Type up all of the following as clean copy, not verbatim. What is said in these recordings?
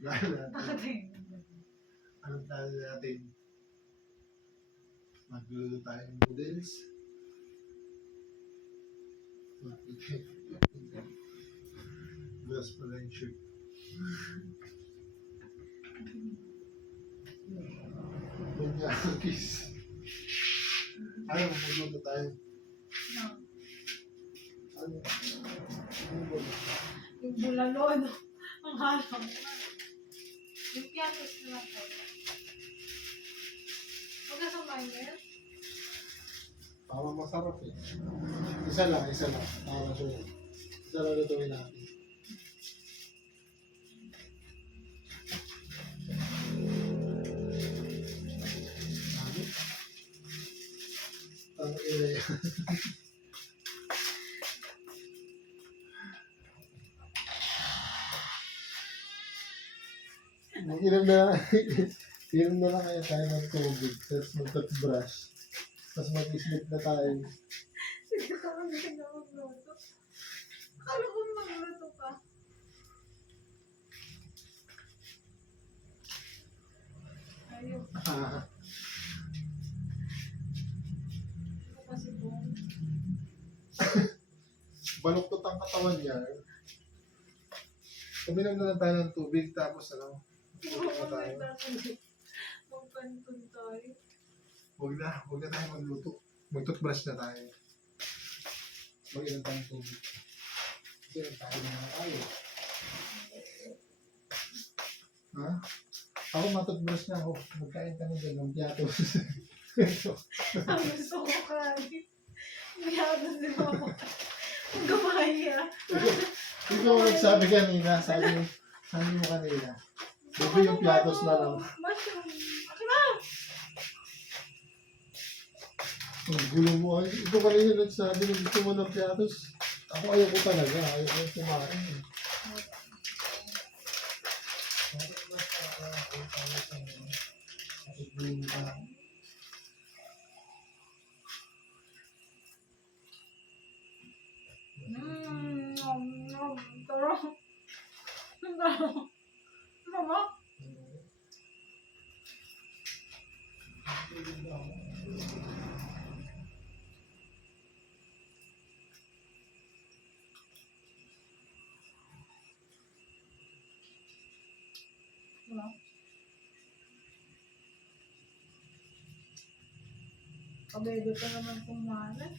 Plano natin. Bakit? Anong plano natin? Magluluto tayo ng noodles. Bukas pala yung shirt. Kunyakis. Ano, magluto tayo. No. Ano? Ano ba? Yung bulalo, no? Ang halong. Yung piatos na lang po. Huwag ka sumayin. Parang masarap eh. Isa lang. Para sure. Isa lang lutuin natin. Ang ina yan. Inom na lang kaya tayo ng tubig, tapos mag-toothbrush, tapos mag-sleep na tayo. Sige ka man na magluto. Akala ko magluto ka. Ayun. Ako kasi buong. Baluktot ang katawan niya. Uminom na lang tayo ng tubig, tapos ano, tulog na tayo. Magpantun tayo. Huwag na tayo magluto. Mag-toothbrush na tayo. Mag-inom tayo ng tubig. Inom tayo na tayo. Ha? Ako matutbrush na ako. Magkain ka ng ganun, piatos. Ang gusto ko kanin. Biyados di ba ako? Ang gamaya. Ikaw nagsabi kanina, sabi mo kanina. Bebe yung piatos na lang. Mushroom. Ako na! Ang gulo mo ay. Ito kanina nagsabi na gusto mo ng piatos. Ako ayoko talaga. Ayoko kumain. Tara. Tara. Wala. Kabebe ka naman kumain.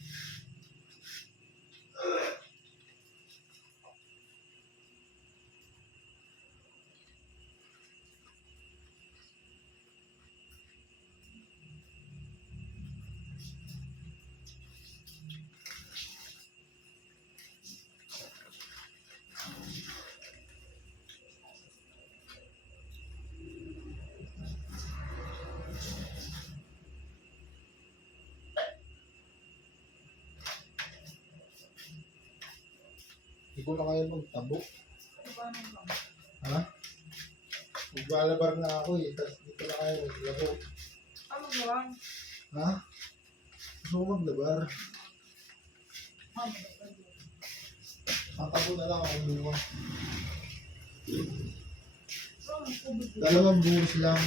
Hindi ko na kaya magtabo. Paano ba? Ha? Magbalabar na ako eh. Tapos hindi ko na kaya maglabo. Ano ba? Ha? Gusto mo maglabar? Tatabo na lang ako bunga. Dalawang buhos lang.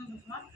Ano ba?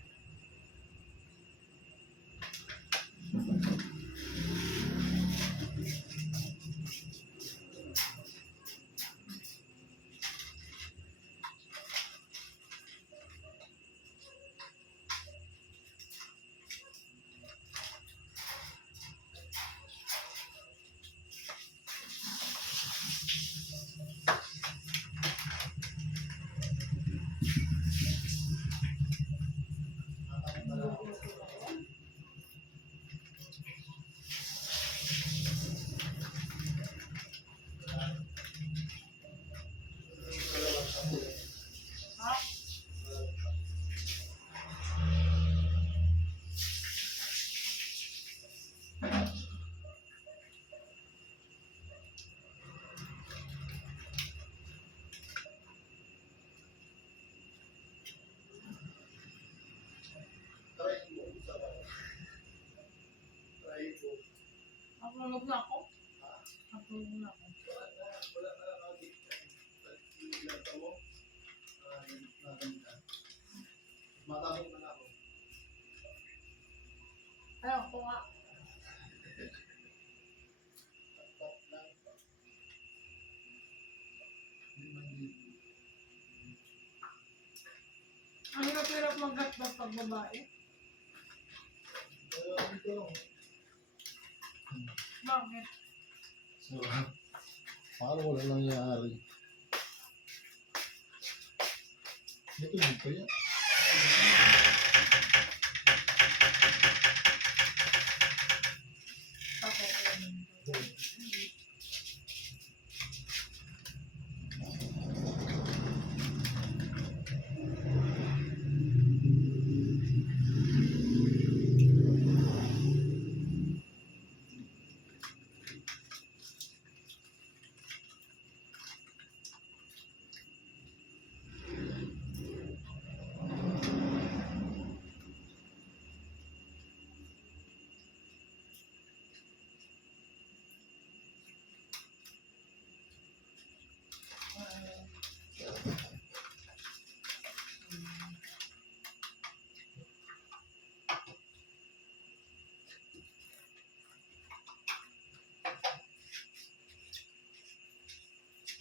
Matulog na ako. Matulog na ako. Wala ka lang ako dito. Ilang mo? Matanong na ako. Ayaw ko nga. Top lang. 5,000. Ang hirap-hirap mag-gatbat pag babae. Dito lang. Bakit? So, paano wala nangyari? Ito dito yan. Ako yun.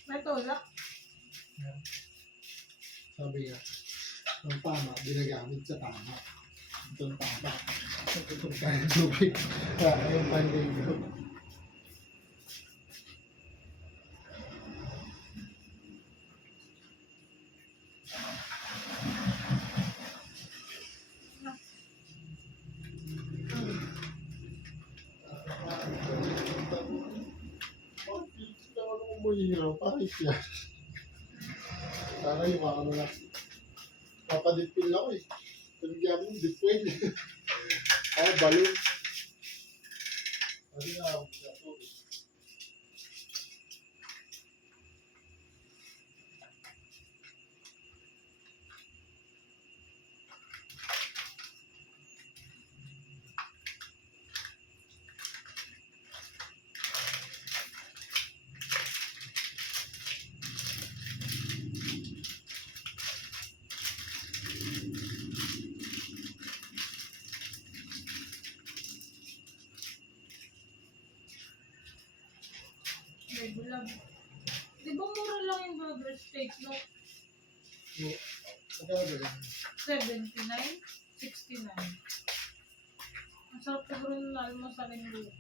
May tulak. Sabi nga, ang tama, ginagamit sa tama. Itong tama. Itong kaya tubig. Yung panligo. Mahirap, bakit yan? Sana yung ano na. Papadipil ako eh. Pinagyan mo, dipwell. Ay, balon. Sabi nga, ako. May bulag. Di ba mura lang yung burger steak, no? Magkano ba yan? 79? 69. Ang sarap siguro ng almusalin bukas.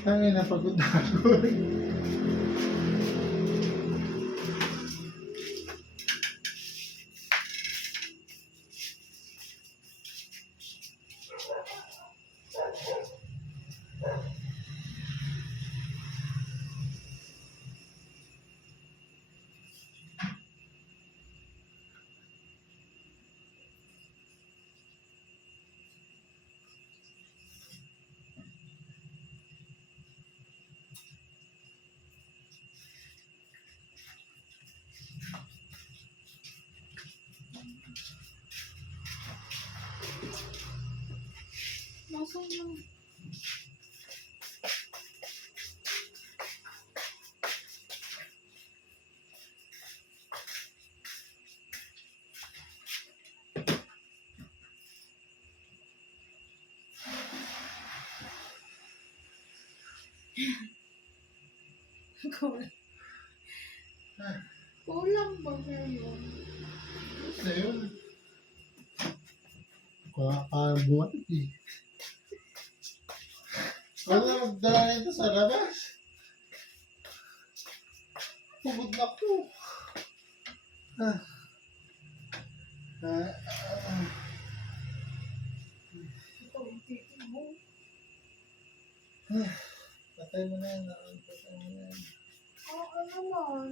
Ay, napagod na ako. Nasaan yung... Kulang. Kulang ba yun? Ano yun? Buwan eh. Wala magdala nito sa labas. Pugod na po. Ito, yung titi mo. Patay mo na yan. Patay mo na yan. Oo naman.